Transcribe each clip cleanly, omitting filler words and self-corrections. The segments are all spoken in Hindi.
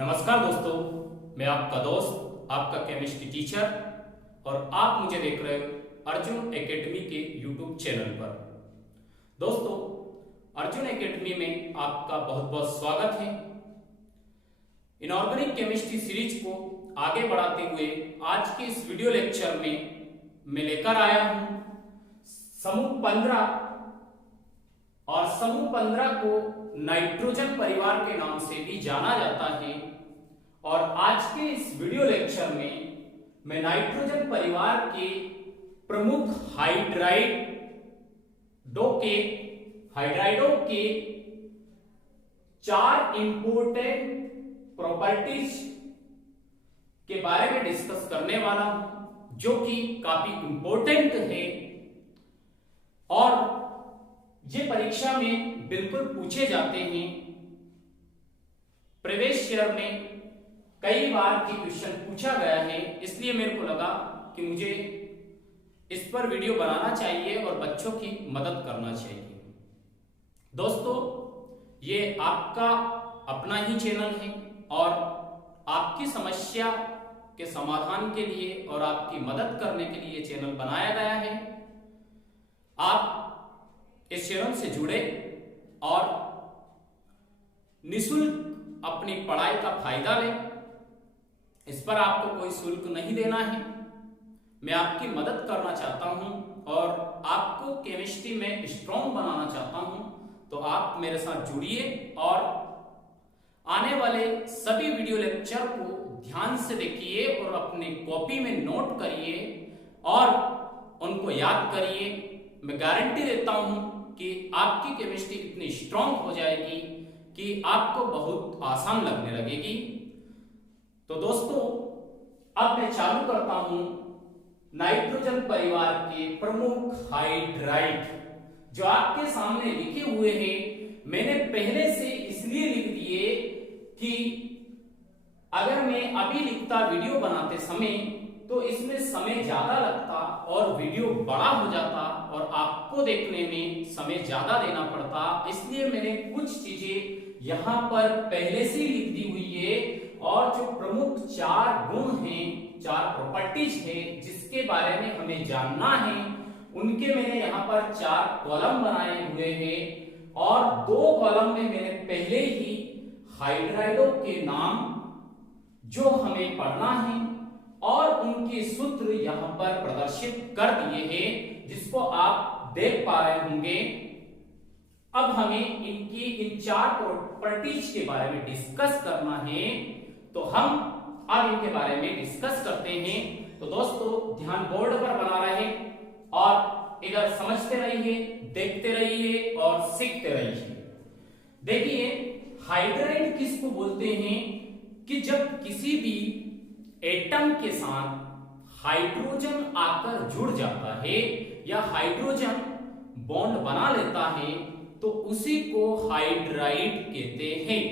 नमस्कार दोस्तों, मैं आपका दोस्त, आपका केमिस्ट्री टीचर और आप मुझे देख रहे हो अर्जुन एकेडमी के यूट्यूब चैनल पर। दोस्तों, अर्जुन एकेडमी में आपका बहुत बहुत स्वागत है। इनऑर्गेनिक केमिस्ट्री सीरीज को आगे बढ़ाते हुए आज के इस वीडियो लेक्चर में मैं लेकर आया हूं समूह 15 और समूह 15 को नाइट्रोजन परिवार के नाम से भी जाना जाता है। और आज के इस वीडियो लेक्चर में मैं नाइट्रोजन परिवार के प्रमुख हाइड्राइडों के 4 इंपोर्टेंट प्रॉपर्टीज के बारे में डिस्कस करने वाला हूं, जो कि काफी इंपॉर्टेंट है और ये परीक्षा में बिल्कुल पूछे जाते हैं। प्रीवियस ईयर में कई बार की क्वेश्चन पूछा गया है, इसलिए मेरे को लगा कि मुझे इस पर वीडियो बनाना चाहिए और बच्चों की मदद करना चाहिए। दोस्तों, ये आपका अपना ही चैनल है और आपकी समस्या के समाधान के लिए और आपकी मदद करने के लिए चैनल बनाया गया है। आप इस चैनल से जुड़े और निःशुल्क अपनी पढ़ाई का फायदा लें। इस पर आपको कोई शुल्क नहीं देना है। मैं आपकी मदद करना चाहता हूं और आपको केमिस्ट्री में स्ट्रॉन्ग बनाना चाहता हूं, तो आप मेरे साथ जुड़िए और आने वाले सभी वीडियो लेक्चर को ध्यान से देखिए और अपने कॉपी में नोट करिए और उनको याद करिए। मैं गारंटी देता हूं कि आपकी केमिस्ट्री इतनी स्ट्रांग हो जाएगी कि आपको बहुत आसान लगने लगेगी। तो दोस्तों, अब मैं चालू करता हूं नाइट्रोजन परिवार के प्रमुख हाइड्राइड, जो आपके सामने लिखे हुए हैं। मैंने पहले से इसलिए लिख दिए कि अगर मैं अभी लिखता वीडियो बनाते समय तो इसमें समय ज्यादा लगता और वीडियो बड़ा हो जाता और आपको देखने में समय ज्यादा देना पड़ता। इसलिए मैंने कुछ चीजें यहां पर पहले से ही लिख दी हुई है और जो प्रमुख 4 गुण हैं, 4 प्रॉपर्टीज हैं जिसके बारे में हमें जानना है, उनके मैंने यहां पर 4 कॉलम बनाए हुए हैं और 2 कॉलम में मैंने पहले ही हाइड्राइडों के नाम जो हमें पढ़ना है और उनके सूत्र यहां पर प्रदर्शित कर दिए हैं, जिसको आप देख पा रहे होंगे। अब हमें इन 4 प्रॉपर्टीज के बारे में डिस्कस करना है, तो हम अब इनके बारे में डिस्कस करते हैं। तो दोस्तों, ध्यान बोर्ड पर बना रहे और इधर समझते रहिए, देखते रहिए और सीखते रहिए। देखिए, हाइड्राइड किसको बोलते हैं कि जब किसी भी एटम के साथ हाइड्रोजन आकर जुड़ जाता है या हाइड्रोजन बॉन्ड बना लेता है तो उसी को हाइड्राइड कहते हैं।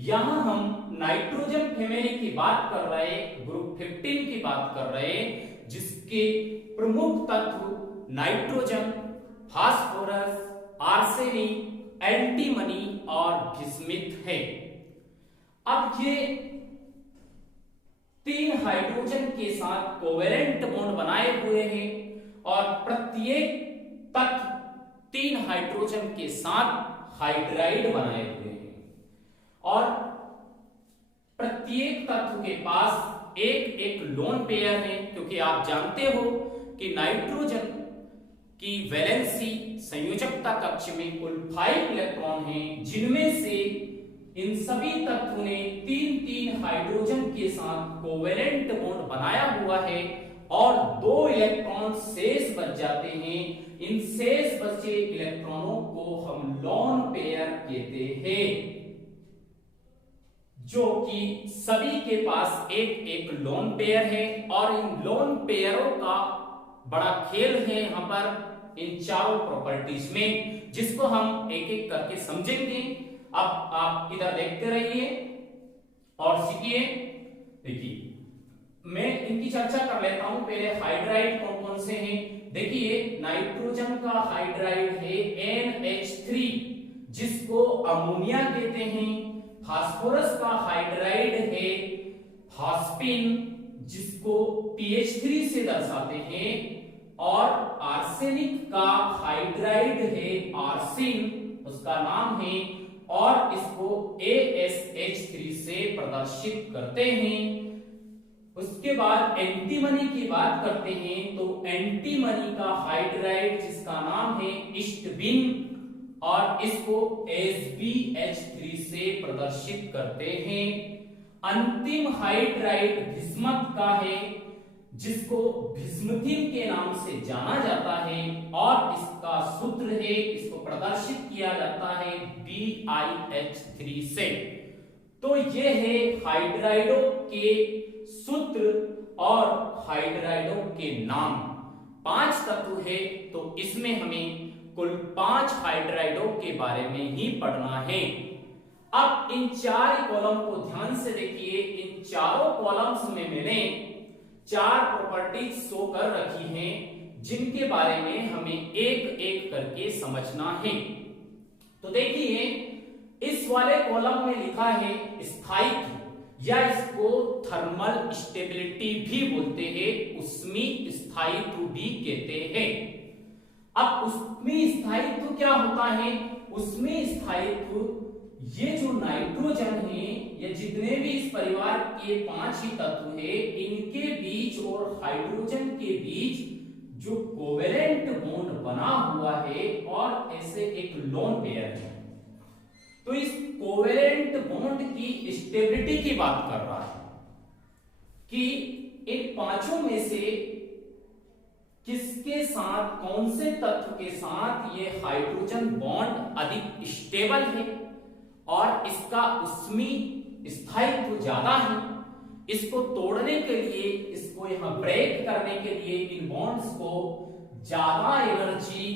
यहां हम नाइट्रोजन फैमिली की बात कर रहे, ग्रुप 15 की बात कर रहे, जिसके प्रमुख तत्व नाइट्रोजन, फास्फोरस, आर्सेनिक, एंटीमनी और बिस्मिथ है। अब ये 3 हाइड्रोजन के साथ कोवेलेंट बॉन्ड बनाए हुए हैं और प्रत्येक तत्व 3 हाइड्रोजन के साथ हाइड्राइड बनाए हुए हैं और प्रत्येक तत्व के पास एक एक लोन पेयर है, क्योंकि आप जानते हो कि नाइट्रोजन की वैलेंसी संयोजकता कक्ष में कुल 5 इलेक्ट्रॉन हैं, जिनमें से इन सभी तत्वों ने 3-3 हाइड्रोजन के साथ कोवेलेंट बॉन्ड बनाया हुआ है और 2 इलेक्ट्रॉन शेष बच जाते हैं। इन शेष बचे इलेक्ट्रॉनों को हम लोन पेयर कहते हैं, जो कि सभी के पास एक एक लोन पेयर है और इन लोन पेयरों का बड़ा खेल है यहां पर इन 4 प्रॉपर्टीज में, जिसको हम एक एक करके समझेंगे। अब आप इधर देखते रहिए और सीखिए। देखिए, मैं इनकी चर्चा कर लेता हूं। पहले हाइड्राइड कौन कौन से हैं। देखिए, नाइट्रोजन का हाइड्राइड है NH3, जिसको अमोनिया कहते हैं। फास्फोरस का हाइड्राइड है फास्पिन, जिसको PH3 से दर्शाते हैं, और आर्सेनिक का हाइड्राइड है आर्सिन, उसका नाम है, और इसको ASH3 से प्रदर्शित करते हैं। उसके बाद एंटीमनी की बात करते हैं तो एंटीमनी का हाइड्राइड जिसका नाम है इस्टबिन, और इसको SbH3 से प्रदर्शित करते हैं। अंतिम हाइड्राइड भिस्मत का है, जिसको भिस्मथिन के नाम से जाना जाता है, और इसका सूत्र है, इसको प्रदर्शित किया जाता है BiH3 से। तो ये है हाइड्राइडों के सूत्र और हाइड्राइडों के नाम। 5 तत्व है, तो इसमें हमें कुल 5 हाइड्राइडों के बारे में ही पढ़ना है। अब इन 4 कॉलम को ध्यान से देखिए। इन चारों कॉलम्स में मैंने 4 प्रॉपर्टीज शो कर रखी हैं, जिनके बारे में हमें एक एक करके समझना है। तो देखिए, इस वाले कॉलम में लिखा है स्थायित्व, या इसको थर्मल स्टेबिलिटी भी बोलते हैं, ऊष्मीय स्थायित्व भी कहते हैं। अब ऊष्मीय स्थायित्व क्या होता है? ऊष्मीय स्थायित्व, ये जो नाइट्रोजन है, ये जितने भी इस परिवार के 5 ही तत्व है, इनके बीच और हाइड्रोजन के बीच जो कोवेलेंट बॉन्ड बना हुआ है, और ऐसे एक लोन पेयर है। तो इस कोवेलेंट बॉन्ड की स्टेबिलिटी की बात कर रहा है कि इन 5 में से किसके साथ, कौन से तत्व के साथ ये हाइड्रोजन बॉन्ड अधिक स्टेबल है और इसका ऊष्मीय स्थायित्व ज्यादा है। इसको तोड़ने के लिए, इसको यहां ब्रेक करने के लिए इन बॉन्ड्स को ज्यादा एनर्जी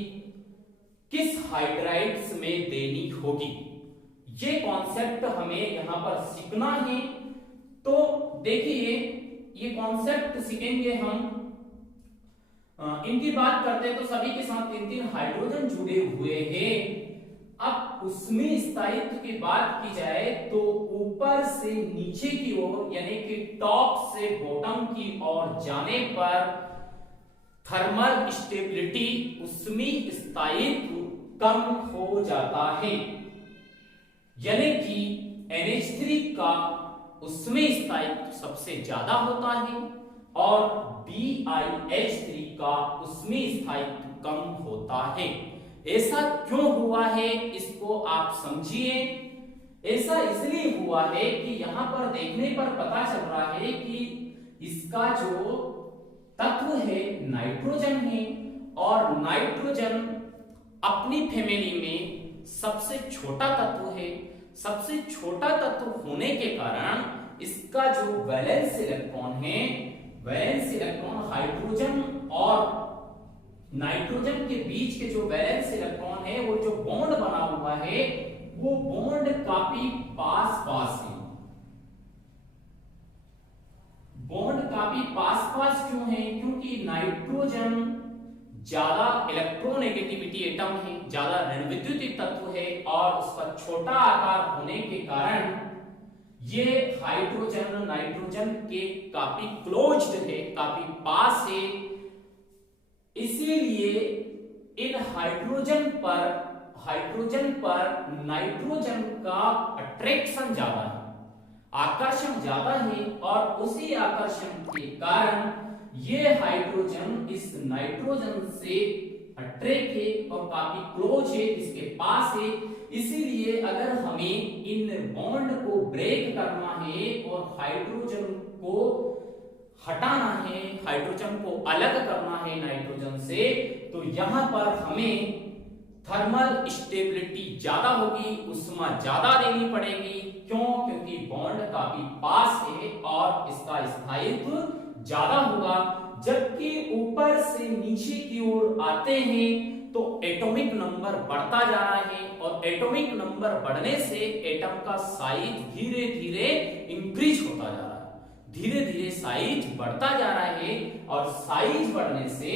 किस हाइड्राइड्स में देनी होगी, ये कॉन्सेप्ट हमें यहां पर सीखना है। तो देखिए, ये कॉन्सेप्ट सीखेंगे हम। इनकी बात करते हैं तो सभी के साथ 3-3 हाइड्रोजन जुड़े हुए हैं। अब ऊष्मीय स्थायित्व की बात की जाए तो ऊपर से नीचे की ओर, यानी कि टॉप से बॉटम की ओर जाने पर थर्मल स्टेबिलिटी, ऊष्मीय स्थायित्व कम हो जाता है। यानी कि NH3 का ऊष्मीय स्थायित्व सबसे ज्यादा होता है और BiH3 का ऊष्मीय स्थायित्व कम होता है। ऐसा क्यों हुआ है, इसको आप समझिए। ऐसा इसलिए हुआ है कि यहां पर देखने पर पता चल रहा है कि इसका जो तत्व है नाइट्रोजन है, और नाइट्रोजन अपनी फैमिली में सबसे छोटा तत्व है। सबसे छोटा तत्व होने के कारण इसका जो वैलेंस इलेक्ट्रॉन है, वैलेंस इलेक्ट्रॉन हाइड्रोजन और नाइट्रोजन के बीच के जो वैलेंस इलेक्ट्रॉन है, वो जो बॉन्ड बना हुआ है, वो बॉन्ड काफी पास पास है। बॉन्ड काफी पास पास क्यों है? क्योंकि नाइट्रोजन ज्यादा इलेक्ट्रोनेगेटिविटी एटम है, ज्यादा ऋण विद्युत तत्व है, और उसका छोटा आकार होने के कारण ये हाइड्रोजन नाइट्रोजन के काफी क्लोज्ड है, काफी पास है। इसीलिए इन हाइड्रोजन पर नाइट्रोजन का अट्रैक्शन ज्यादा है, आकर्षण ज्यादा है, और उसी आकर्षण के कारण ये हाइड्रोजन इस नाइट्रोजन से अट्रैक्ट है और काफी क्लोज है, इसके पास है। इसीलिए अगर हमें इन बॉन्ड को ब्रेक करना है और हाइड्रोजन को हटाना है, हाइड्रोजन को अलग करना है नाइट्रोजन से, तो यहां पर हमें थर्मल स्टेबिलिटी ज्यादा होगी, ऊष्मा ज्यादा देनी पड़ेगी। क्यों? क्योंकि बॉन्ड काफी पास है और इसका स्थायित्व ज्यादा होगा। जबकि ऊपर से नीचे की ओर आते हैं तो एटॉमिक नंबर बढ़ता जा रहा है, और एटॉमिक नंबर बढ़ने से एटम का साइज धीरे धीरे इंक्रीज होता जा रहा है, धीरे धीरे साइज बढ़ता जा रहा है, और साइज बढ़ने से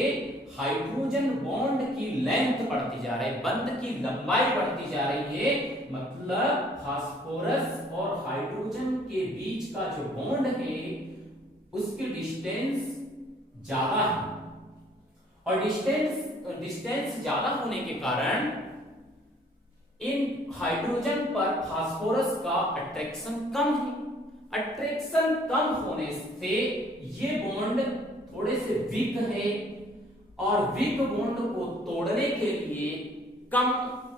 हाइड्रोजन बॉन्ड की लेंथ बढ़ती जा रही है, बंध की लंबाई बढ़ती जा रही है। मतलब फास्फोरस और उसकी डिस्टेंस ज्यादा है, और डिस्टेंस ज्यादा होने के कारण इन हाइड्रोजन पर फास्फोरस का अट्रैक्शन कम है। अट्रैक्शन कम होने से ये बॉन्ड थोड़े से वीक है, और वीक बॉन्ड को तोड़ने के लिए कम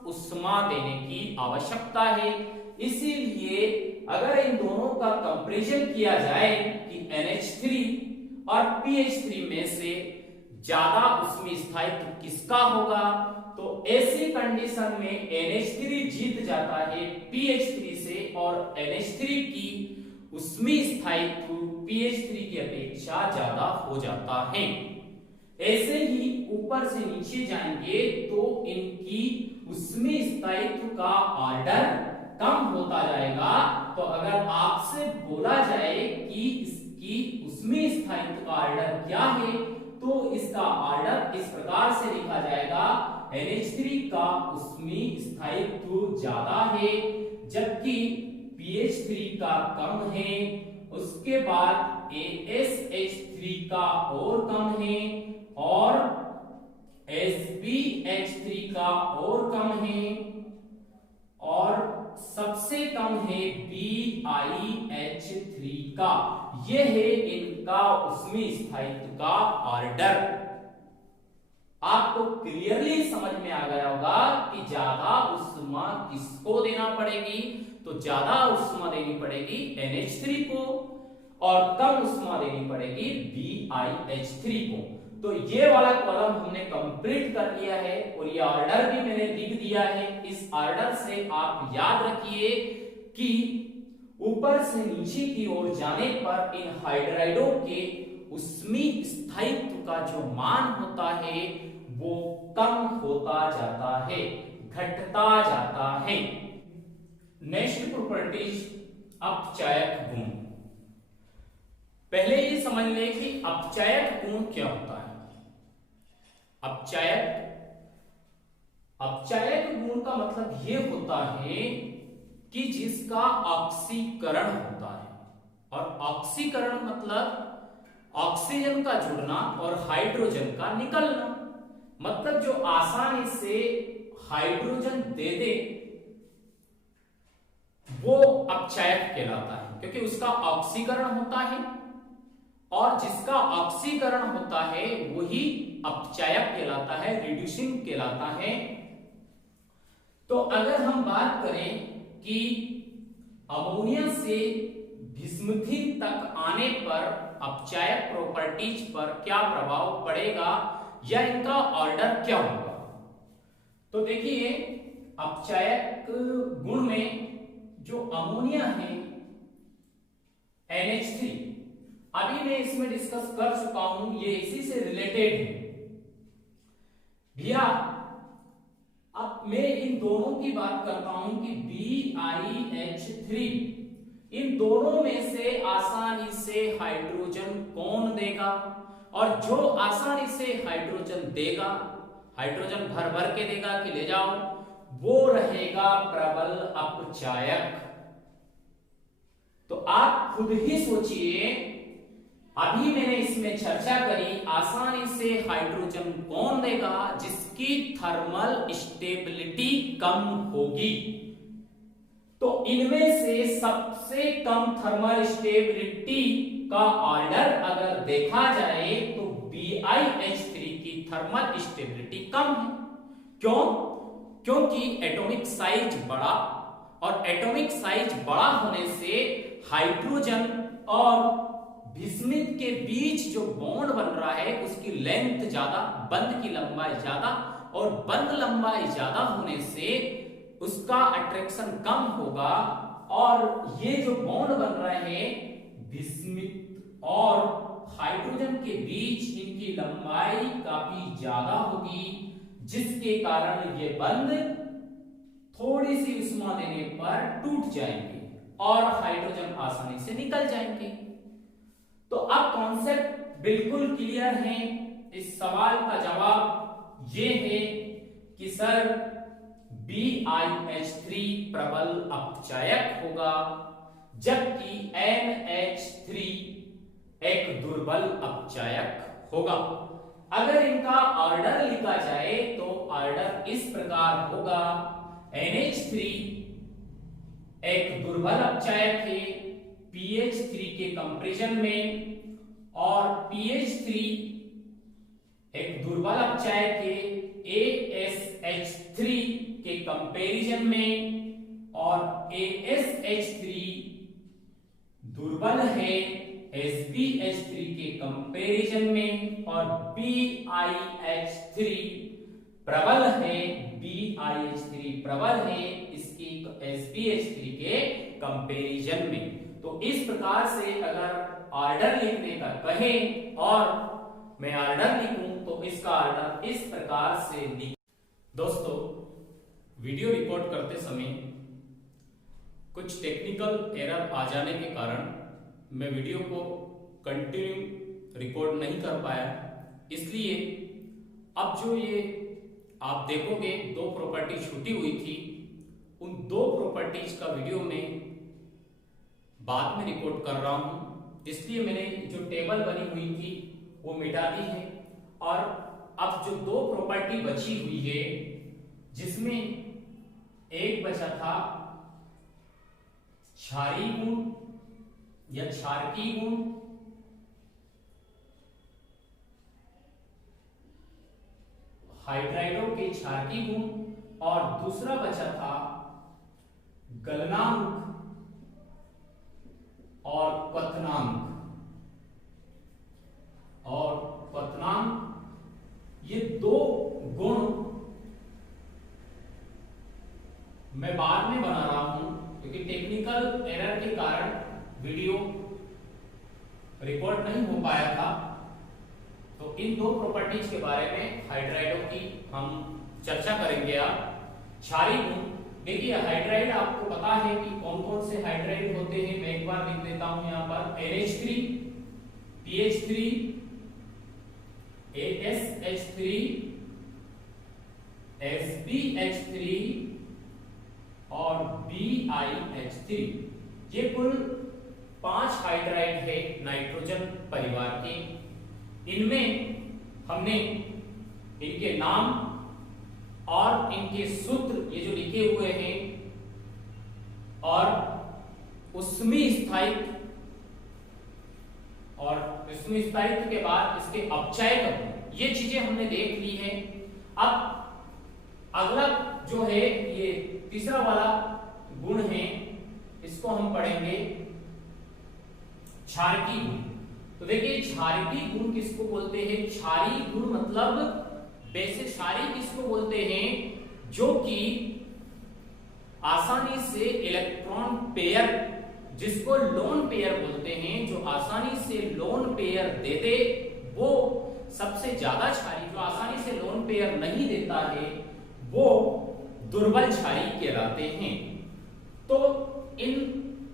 उष्मा देने की आवश्यकता है। इसीलिए अगर इन दोनों का कंपैरिजन किया जाए कि NH3 और PH3 में से ज्यादा उष्मीय स्थायित्व किसका होगा, तो ऐसी कंडीशन में NH3 जीत जाता है PH3 से, और NH3 की उष्मीय स्थायित्व PH3 की अपेक्षा ज्यादा हो जाता है। ऐसे ही ऊपर से नीचे जाएंगे तो इनकी उष्मीय स्थायित्व का ऑर्डर कम होता जाएगा। तो अगर आपसे बोला जाए कि इसकी उष्मीय स्थायित्व का ऑर्डर क्या है, तो इसका ऑर्डर इस प्रकार से लिखा जाएगा, NH3 का उष्मीय स्थायित्व ज्यादा है जबकि PH3 का कम है, उसके बाद ASH3 का और कम है, और SbH3 का और कम है, और सबसे कम है BiH3 का। यह है इनका उष्मीय स्थायित्व का ऑर्डर। आपको क्लियरली समझ में आ गया होगा कि ज्यादा उष्मा किसको देना पड़ेगी, तो ज्यादा उष्मा देनी पड़ेगी NH3 को, और कम उष्मा देनी पड़ेगी BiH3 को। तो ये वाला कॉलम हमने कंप्लीट कर लिया है, और ये ऑर्डर भी मैंने लिख दिया है। इस ऑर्डर से आप याद रखिए कि ऊपर से नीचे की ओर जाने पर इन हाइड्राइडों के उष्मीय स्थायित्व का जो मान होता है वो कम होता जाता है, घटता जाता है। नेक्स्ट प्रॉपर्टीज, अपचायक गुण। पहले ये समझ लें कि अपचायक गुण क्या होता है। अपचायक गुण का मतलब ये होता है कि जिसका ऑक्सीकरण होता है, और ऑक्सीकरण मतलब ऑक्सीजन का जुड़ना और हाइड्रोजन का निकलना, मतलब जो आसानी से हाइड्रोजन दे दे वो अपचायक कहलाता है, क्योंकि उसका ऑक्सीकरण होता है, और जिसका ऑक्सीकरण होता है वही अपचायक कहलाता है, रिड्यूसिंग कहलाता है। तो अगर हम बात करें कि अमोनिया से बिस्मुथिन तक आने पर अपचायक प्रॉपर्टीज पर क्या प्रभाव पड़ेगा या इनका ऑर्डर क्या होगा, तो देखिए अपचायक गुण में जो अमोनिया है NH3, अभी मैं इसमें डिस्कस कर चुका हूं, ये इसी से रिलेटेड है भैया। अब मैं इन दोनों की बात करता हूं कि BiH3, इन दोनों में से आसानी से हाइड्रोजन कौन देगा, और जो आसानी से हाइड्रोजन देगा, हाइड्रोजन भर भर के देगा कि ले जाओ, वो रहेगा प्रबल अपचायक। तो आप खुद ही सोचिए, अभी मैंने इसमें चर्चा करी, आसानी से हाइड्रोजन कौन देगा, जिसकी थर्मल स्टेबिलिटी कम होगी। तो इनमें से सबसे कम थर्मल स्टेबिलिटी का ऑर्डर अगर देखा जाए तो BiH3 की थर्मल स्टेबिलिटी कम है। क्यों? क्योंकि एटॉमिक साइज बड़ा, और एटॉमिक साइज बड़ा होने से हाइड्रोजन और बिस्मुथ के बीच जो बॉन्ड बन रहा है उसकी लेंथ ज्यादा, बंध की लंबाई ज्यादा, और बंध लंबाई ज्यादा होने से उसका अट्रैक्शन कम होगा, और ये जो बॉन्ड बन रहे हैं बिस्मुथ और हाइड्रोजन के बीच, इनकी लंबाई काफी ज्यादा होगी, जिसके कारण ये बंध थोड़ी सी उष्मा देने पर टूट जाएंगे और हाइड्रोजन आसानी से निकल जाएंगे। तो अब कॉन्सेप्ट बिल्कुल क्लियर है। इस सवाल का जवाब ये है कि सर BiH3 प्रबल अपचायक होगा, जबकि NH3 एक दुर्बल अपचायक होगा। अगर इनका ऑर्डर लिखा जाए तो ऑर्डर इस प्रकार होगा, NH3 एक दुर्बल अपचायक है PH3 के कंपैरिजन में, और PH3 एक दुर्बल अपचायक है ASH3 के कंपैरिजन में, और ASH3 दुर्बल है SbH3 के कंपैरिजन में, और BiH3 प्रबल है, BiH3 प्रबल है इसकी SbH3 के कंपैरिजन में। तो इस प्रकार से अगर ऑर्डर लिखने का कहे और मैं ऑर्डर लिखूं तो इसका ऑर्डर इस प्रकार से लिख। दोस्तों, वीडियो रिकॉर्ड करते समय कुछ टेक्निकल एरर आ जाने के कारण मैं वीडियो को कंटिन्यू रिकॉर्ड नहीं कर पाया, इसलिए अब जो ये आप देखोगे दो प्रॉपर्टी छूटी हुई थी, उन दो प्रॉपर्टीज का वीडियो में बाद में रिकॉर्ड कर रहा हूं। इसलिए मैंने जो टेबल बनी हुई थी वो मिटा दी है, और अब जो दो प्रॉपर्टी बची हुई है जिसमें एक बचा था क्षारीय गुण या क्षारकीय गुण, हाइड्राइडों के क्षारकीय गुण, और दूसरा बचा था गलनांक और क्वथनांक। और क्वथनांक, ये दो गुण मैं बाद में बना रहा हूं क्योंकि टेक्निकल एरर के कारण वीडियो रिकॉर्ड नहीं हो पाया था। तो इन दो प्रॉपर्टीज के बारे में हाइड्राइडों की हम चर्चा करेंगे। आप क्षारीय गुण, देखिए हाइड्राइड आपको पता है कि कौन कौन से हाइड्राइड होते हैं, मैं एक बार लिख देता हूं यहां पर, NH3, PH3, ASH3, SbH3 और BiH3। ये कुल 5 हाइड्राइड है नाइट्रोजन परिवार के। इनमें हमने इनके नाम और इनके सूत्र ये जो लिखे हुए हैं, और उष्मीय स्थायित्व, और उष्मीय स्थायित्व के बाद इसके अपचायक, ये चीजें हमने देख ली है। अब अगला जो है ये तीसरा वाला गुण है, इसको हम पढ़ेंगे क्षारकीय गुण। तो देखिए क्षारकीय गुण किसको बोलते हैं? क्षारीय गुण मतलब बेसिक क्षारीय किसको बोलते हैं? जो कि आसानी से इलेक्ट्रॉन पेयर, जिसको लोन पेयर बोलते हैं, जो आसानी से लोन पेयर दे दे वो सबसे ज्यादा क्षारीय। जो आसानी से लोन पेयर नहीं देता है वो दुर्बल क्षारीय कहलाते हैं। तो इन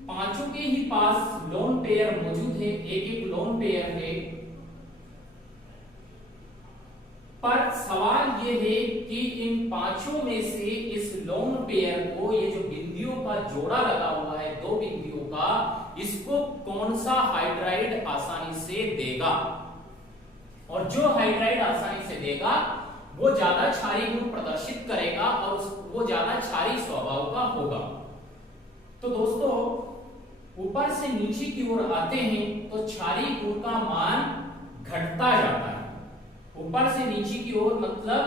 पांचों के ही पास लोन पेयर मौजूद है, एक एक लोन पेयर है। पर सवाल ये है कि इन पांचों में से इस लोन पेयर को, ये जो बिंदुओं का जोड़ा लगा हुआ है, दो बिंदुओं का, इसको कौन सा हाइड्राइड आसानी से देगा? और जो हाइड्राइड आसानी से देगा वो ज्यादा क्षारीय गुण प्रदर्शित करेगा और वो ज्यादा क्षारीय स्वभाव का होगा। तो दोस्तों ऊपर से नीचे की ओर आते हैं तो क्षारीय गुण का मान घटता जाता है। ऊपर से नीचे की ओर मतलब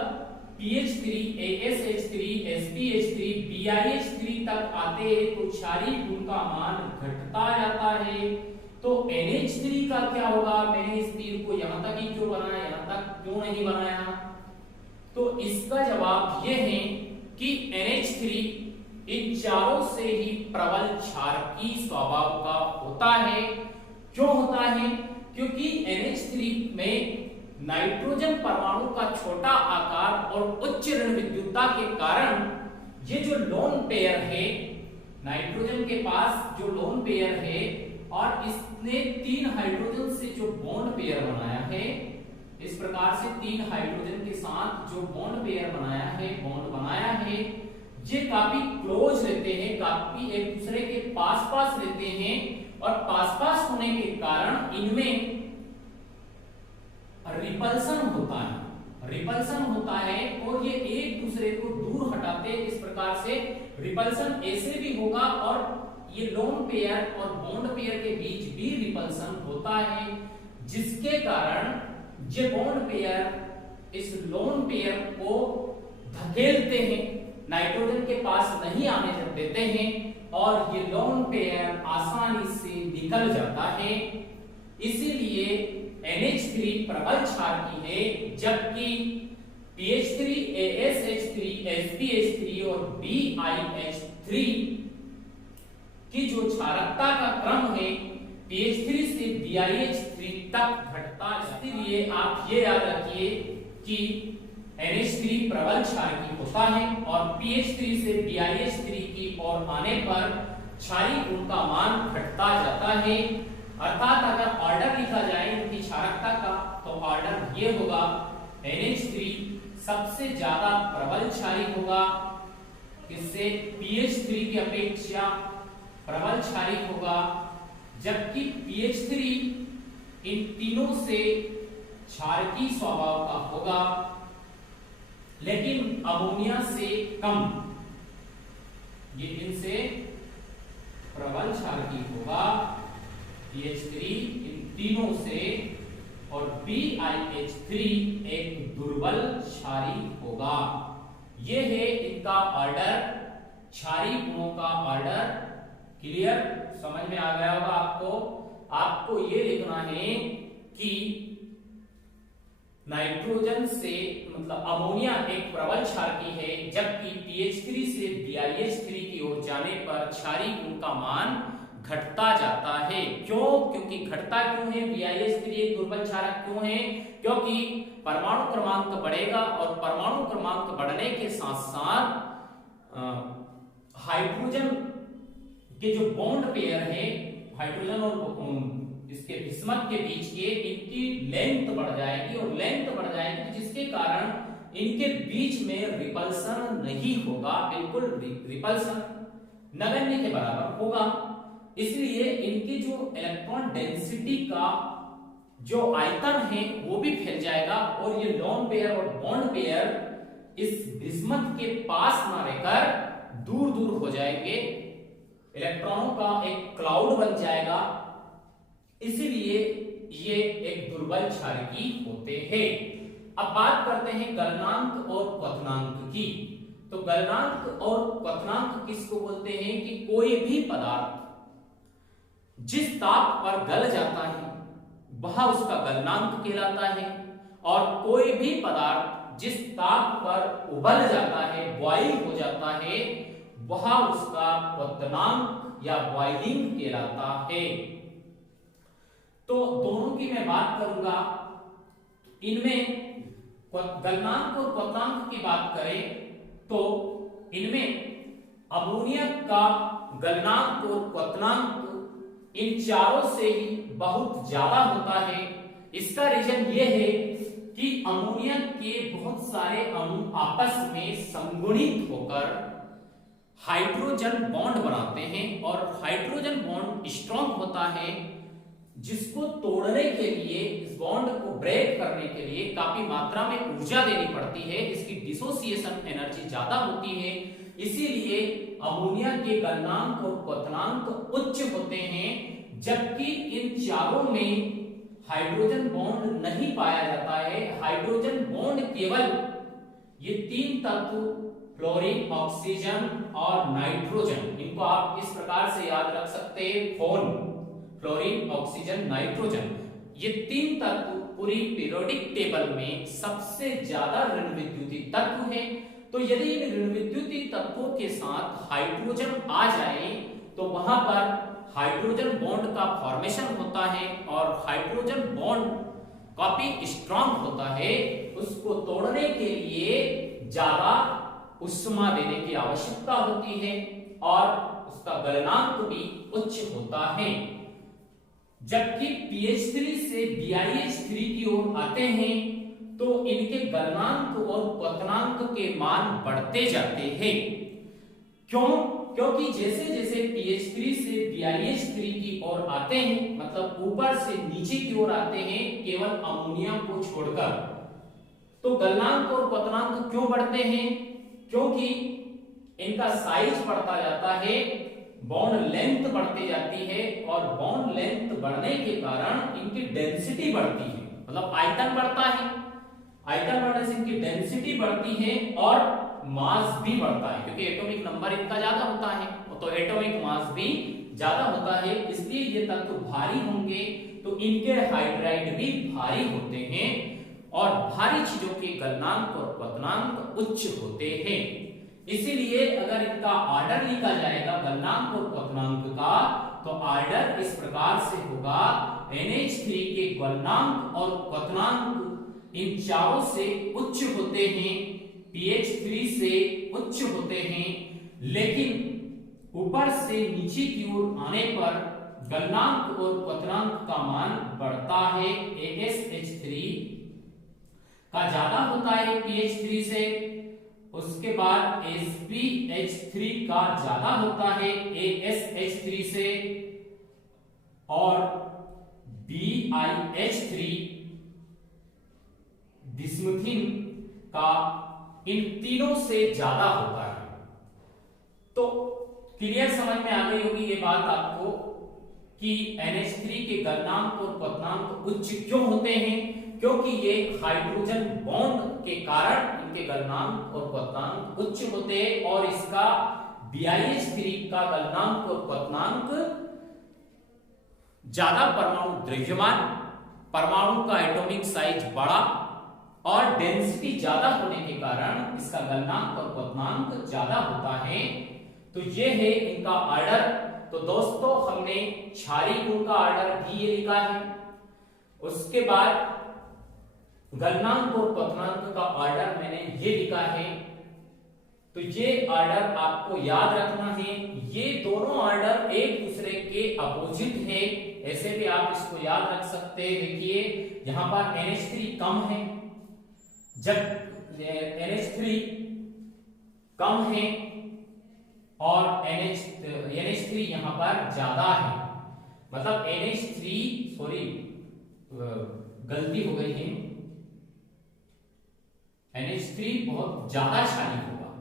PH3, ASH3, SbH3, BiH3 तक आते हैं तो क्षारीय गुण का मान घटता जाता है। तो NH3 का क्या होगा? मैंने इस तीर को यहां तक ही क्यों बनाया, यहां तक क्यों नहीं बनाया? तो इसका जवाब यह है कि NH3 इन चारों से ही प्रबल क्षारकीय स्वभाव का होता है। क्यों होता है? क्योंकि NH3 में नाइट्रोजन परमाणु का छोटा आकार और उच्च ऋण विद्युतता के कारण ये जो लोन पेयर है, नाइट्रोजन के पास जो लोन पेयर है और इसने 3 हाइड्रोजन से जो बॉन्ड पेयर बनाया है, इस प्रकार से 3 हाइड्रोजन के साथ जो बॉन्ड पेयर बनाया है, बॉन्ड बनाया है, ये काफी क्लोज रहते हैं, काफी एक दूसरे के पास पास रहते हैं और पास पास होने के कारण इनमें रिपल्सन होता है, रिपल्सन होता है और ये एक दूसरे को दूर हटाते हैं। इस प्रकार से रिपल्सन ऐसे भी होगा और ये लोन पेयर और बॉन्ड पेयर के बीच भी रिपल्सन होता है, जिसके कारण ये बॉन्ड पेयर इस लोन पेयर को धकेलते हैं, नाइट्रोजन के पास नहीं आने देते हैं और ये लोन पेयर आसानी से निकल जाता है। इसीलिए NH3 प्रबल क्षारकी है, जबकि PH3, ASH3, SPH3 और BiH3 की जो क्षारकता का क्रम है PH3 से BiH3 तक घटता है। इसलिए आप ये याद रखिए कि NH3 प्रबल क्षारकी होता है और PH3 से BiH3 की ओर आने पर क्षारीय गुण का मान घटता जाता है। अर्थात अगर ऑर्डर लिखा जाए इनकी क्षारकता का तो ऑर्डर ये होगा, NH3 सबसे ज्यादा प्रबल क्षारीय होगा, इससे PH3 की अपेक्षा प्रबल क्षारीय होगा, जबकि PH3 इन तीनों से क्षारकीय स्वभाव का होगा लेकिन अमोनिया से कम, ये इनसे प्रबल क्षारकीय होगा PH3 इन तीनों से, और BiH3 एक दुर्बल क्षारीय होगा। ये है इनका ऑर्डर, क्षारीय गुणों का ऑर्डर। क्लियर, समझ में आ गया होगा आपको। आपको ये लिखना है कि नाइट्रोजन से मतलब अमोनिया एक प्रबल क्षारकी है, जबकि PH3 से BiH3 की ओर जाने पर क्षारीय गुण का मान घटता जाता है। क्यों? क्योंकि घटता क्यों है? BiH3 एक दुर्बल क्षारक क्यों है? क्योंकि परमाणु क्रमांक बढ़ेगा और परमाणु क्रमांक बढ़ने के साथ साथ हाइड्रोजन के जो बॉन्ड पेयर है, हाइड्रोजन और इसके बिस्मथ के बीच के, इनकी लेंथ बढ़ जाएगी और लेंथ बढ़ जाएगी जिसके कारण इनके बीच में रिपल्सन नहीं होगा, बिल्कुल रिपल्सन नगण्य के बराबर होगा। इसलिए इनकी जो इलेक्ट्रॉन डेंसिटी का जो आयतन है वो भी फैल जाएगा और ये लोन पेयर और बॉन्ड पेयर इस बिस्मथ के पास ना रहकर दूर दूर हो जाएंगे, इलेक्ट्रॉनों का एक क्लाउड बन जाएगा। इसीलिए ये एक दुर्बल क्षारकी होते हैं। अब बात करते हैं गलनांक और क्वथनांक की। तो गलनांक और क्वथनांक किसको बोलते हैं? कि कोई भी पदार्थ जिस ताप पर गल जाता है वह उसका गलनांक कहलाता है, और कोई भी पदार्थ जिस ताप पर उबल जाता है, बॉइल हो जाता है, वह उसका क्वथनांक या बॉइलिंग कहलाता है। तो दोनों की मैं बात करूंगा। इनमें गलनांक और क्वथनांक की बात करें तो इनमें अमोनिया का गलनांक और क्वथनांक इन चारों से ही बहुत ज्यादा होता है। इसका रीजन ये है कि अमोनिया के बहुत सारे अणु आपस में संगुणित होकर हाइड्रोजन बॉन्ड बनाते हैं और हाइड्रोजन बॉन्ड स्ट्रॉन्ग होता है, जिसको तोड़ने के लिए, इस बॉन्ड को ब्रेक करने के लिए काफी मात्रा में ऊर्जा देनी पड़ती है, इसकी डिसोसिएशन एनर्जी ज्यादा होती है। इसीलिए अमोनिया के गलनांक और क्वथनांक उच्च होते हैं, जबकि इन चारों में हाइड्रोजन बॉन्ड नहीं पाया जाता है। हाइड्रोजन बॉन्ड केवल ये तीन तत्व फ्लोरीन, ऑक्सीजन और नाइट्रोजन, इनको आप इस प्रकार से याद रख सकते हैं, फ्लोरीन, ऑक्सीजन, नाइट्रोजन, ये तीन तत्व पूरी पीरियोडिक टेबल में सबसे ज्यादा ऋण विद्युतीय तत्व हैं। तो यदि इन ऋण विद्युतीय तत्वों के साथ हाइड्रोजन आ जाए तो वहां पर हाइड्रोजन बॉन्ड का फॉर्मेशन होता है और हाइड्रोजन बॉन्ड काफी स्ट्रांग होता है। उसको तोड़ने के लिए ज्यादा उष्मा देने की आवश्यकता होती है और उसका गलनांक भी उच्च होता है। जबकि PH3 से BiH3 की ओर आते हैं तो इनके गलनांक और क्वथनांक के मान बढ़ते जाते हैं। क्यों? क्योंकि जैसे जैसे pH3 से BiH3 की ओर आते हैं, मतलब ऊपर से नीचे की ओर आते हैं केवल अमोनिया को छोड़कर, तो गलनांक और क्वथनांक क्यों बढ़ते हैं? क्योंकि इनका साइज बढ़ता जाता है, बॉन्ड लेंथ बढ़ती जाती है, और बॉन्ड लेंथ बढ़ने के कारण इनकी डेंसिटी बढ़ती है, मतलब आयतन बढ़ता है। आयतन बढ़ने से इनकी डेंसिटी बढ़ती है और मास भी बढ़ता है, क्योंकि एटॉमिक नंबर इनका ज्यादा होता है, तो एटॉमिक मास भी ज्यादा होता है, इसलिए ये तत्व भारी होंगे, तो इनके हाइड्राइड भी भारी होते हैं, और भारी चीजों के गलनांक और क्वथनांक उच्च होते हैं। इसीलिए अगर इनका ऑर्डर लिखा जाएगा गलनांक और क्वथनांक का, तो ऑर्डर इस प्रकार से होगा, NH3 के गलनांक और क्वथनांक इन चारों से उच्च होते हैं, pH3 से उच्च होते हैं, लेकिन ऊपर से नीचे की ओर आने पर गलनांक और क्वथनांक का मान बढ़ता है। ASH3 का ज्यादा होता है pH3 से, उसके बाद SPH3 का ज्यादा होता है ASH3 से, और BiH3 बिस्मुथिन का इन तीनों से ज्यादा होता है। तो क्लियर समझ में आ गई होगी ये बात आपको कि NH3 के गलनांक और क्वथनांक उच्च क्यों होते हैं, क्योंकि ये हाइड्रोजन बॉन्ड के कारण इनके गलनांक और क्वथनांक उच्च होते हैं, और इसका BiH3 का गलनांक और क्वथनांक ज्यादा परमाणु द्रव्यमान, परमाणु का एटॉमिक साइज बड़ा और डेंसिटी ज्यादा होने के कारण इसका गलनांक और क्वथनांक ज्यादा होता है। तो ये है इनका ऑर्डर। तो दोस्तों हमने क्षारीय गुण का ऑर्डर भी ये लिखा है, उसके बाद गलनांक और क्वथनांक का ऑर्डर मैंने ये लिखा है। तो ये ऑर्डर आपको याद रखना है, ये दोनों ऑर्डर एक दूसरे के अपोजिट है, ऐसे भी आप इसको याद रख सकते हैं। देखिए यहां पर NH3 कम है, जब NH3 कम है और NH3 यहां पर ज्यादा है, मतलब NH3 सॉरी गलती हो गई है, NH3 बहुत ज्यादा क्षारीय होगा,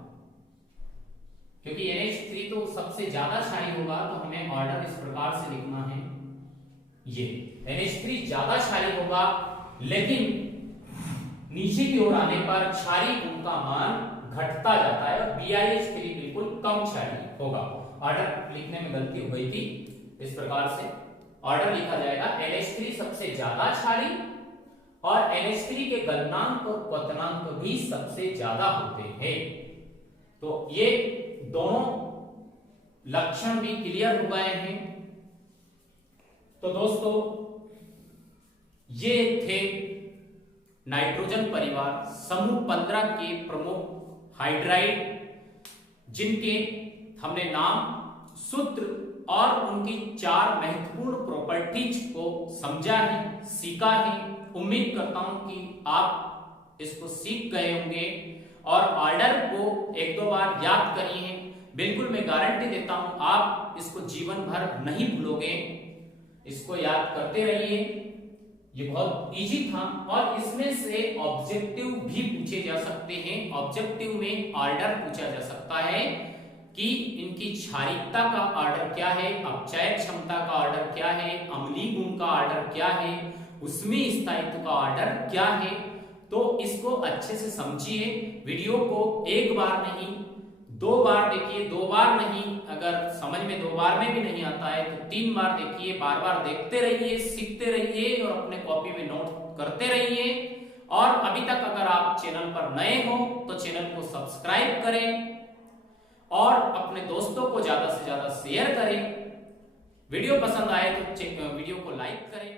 क्योंकि NH3 तो सबसे ज्यादा क्षारीय होगा, तो हमें ऑर्डर इस प्रकार से लिखना है, ये NH3 ज्यादा क्षारीय होगा, लेकिन नीचे की ओर आने पर क्षारीय गुण का मान घटता जाता है, और BiH3 बिल्कुल कम क्षारीय होगा। ऑर्डर लिखने में गलती हो गई थी, इस प्रकार से ऑर्डर लिखा जाएगा, NH3 सबसे ज्यादा क्षारीय, और NH3 के गलनांक और क्वथनांक भी सबसे ज्यादा होते हैं। तो ये दोनों लक्षण भी क्लियर हो गए हैं। तो दोस्तों ये थे नाइट्रोजन परिवार समूह 15 के प्रमुख हाइड्राइड, जिनके हमने नाम, सूत्र और उनकी 4 महत्वपूर्ण प्रॉपर्टीज को समझा है, सीखा है। उम्मीद करता हूं कि आप इसको सीख गए होंगे और ऑर्डर को 1-2 बार याद करिए हैं। बिल्कुल मैं गारंटी देता हूं आप इसको जीवन भर नहीं भूलोगे, इसको याद करते रहिए। ये बहुत इजी था, और इसमें से ऑब्जेक्टिव भी पूछे जा सकते हैं। ऑब्जेक्टिव में ऑर्डर पूछा जा सकता है कि इनकी क्षारीयता का ऑर्डर क्या है, अपचय क्षमता का ऑर्डर क्या है, अम्लीय गुण का ऑर्डर क्या है, उष्मीय स्थायित्व का ऑर्डर क्या है। तो इसको अच्छे से समझिए। वीडियो को 1 बार नहीं 2 बार देखिए, 2 बार नहीं, अगर समझ में 2 बार में भी नहीं आता है तो 3 बार देखिए, बार-बार देखते रहिए, सीखते रहिए और अपने कॉपी में नोट करते रहिए। और अभी तक अगर आप चैनल पर नए हो तो चैनल को सब्सक्राइब करें और अपने दोस्तों को ज्यादा से ज्यादा शेयर करें। वीडियो पसंद आए तो वीडियो को लाइक करें।